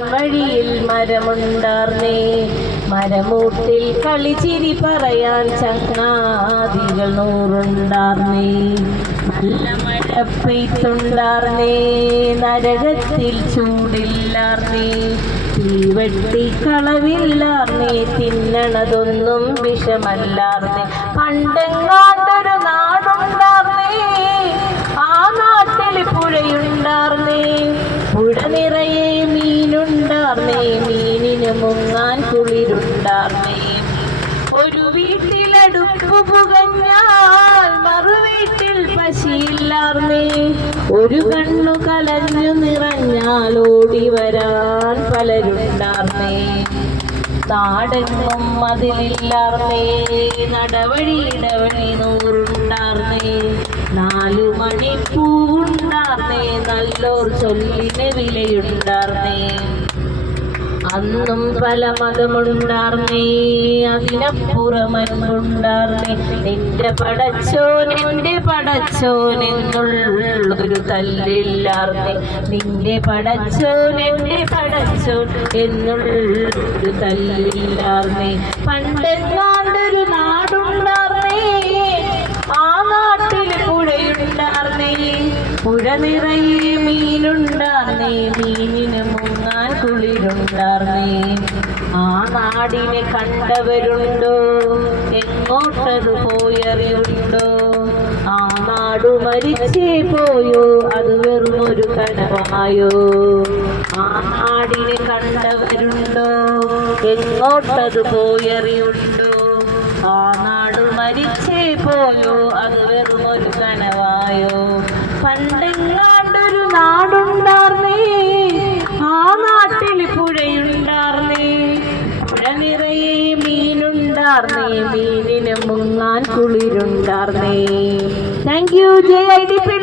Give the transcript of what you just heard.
വഴിയിൽ മരമുണ്ടാർന്നേ. മരമൂട്ടിൽ കളിച്ചിരി പറയാൻ ചങ്ങാതികൾ നൂറുണ്ടാർന്നേ. നല്ല നരകത്തിൽ ചൂടില്ലാർന്നേ. തീവെട്ടി കളവില്ലാർന്നേ. തിന്നണതൊന്നും വിഷമല്ലാർന്നേ. പണ്ടെങ്ങാണ്ടൊരു നാടുണ്ടാർന്നേ ആ നാട്ടിൽ പുഴയുണ്ടാർന്നേ പുഴ നിറയെ മീനുണ്ടാർന്നേ മീനിന് മുങ്ങാൻ കുളിരുണ്ടാർന്നേ. ഒരു വീട്ടിലടുപ്പ് പുകഞ്ഞാൽ മറുവീട്ടിൽ പശിയില്ലാർന്നേ. ഒരു കണ്ണു കലഞ്ഞു നിറഞ്ഞാൽ ഓടി വരാൻ പലരുണ്ടാർന്നേ. നാടെങ്ങും മതിലില്ലാർന്നേ. നടവഴി ഇടവഴി നൂറുണ്ടാർന്നേ. നാലു മണി ഉണ്ടാർന്നേ നല്ലോർ ചൊല്ലിന് വിലയുണ്ടാർന്നേ. അന്നും പല മതമുണ്ടാർന്നേ അതിനപ്പുറമൻപുണ്ടാർന്നേ നിന്റെ പടച്ചോൻ നിന്റെ പടച്ചോൻ എന്നുള്ളൊരു തല്ലില്ലാർന്നേ. നിന്റെ പടച്ചോൻ നിന്റെ പടച്ചോൻ എന്നുള്ളൊരു തല്ലില്ലാർന്നേ. പണ്ടെങ്ങാണ്ടൊരു നാടുണ്ടാർന്നേ ആ നാട്ടിൽ പുഴയുണ്ടാർന്നേ. പുഴ നിറയെ മീനുണ്ടാർന്നേ മീനിന് മുങ്ങാൻ കുളിരുണ്ടാർന്നേ. ആ നാടിനെ കണ്ടവരുണ്ടോ? എങ്ങോട്ടത് പോയറിയുണ്ടോ? ആ നാടു മരിച്ചേ പോയോ? അത് വെറും ഒരു കനവായോ ആ നാടിനെ കണ്ടവരുണ്ടോ? എങ്ങോട്ടത് പോയറിയുണ്ടോ? ആ നാട് മരിച്ചേ പോയോ? അത് ഒരു കനവായോ? പണ്ടെങ്ങാണ്ടൊരു നിറയെ മീനുണ്ടാർന്നേ. മീനിന് മുങ്ങാൻ കുളിരുണ്ടാർന്നേ. Thank you J I D P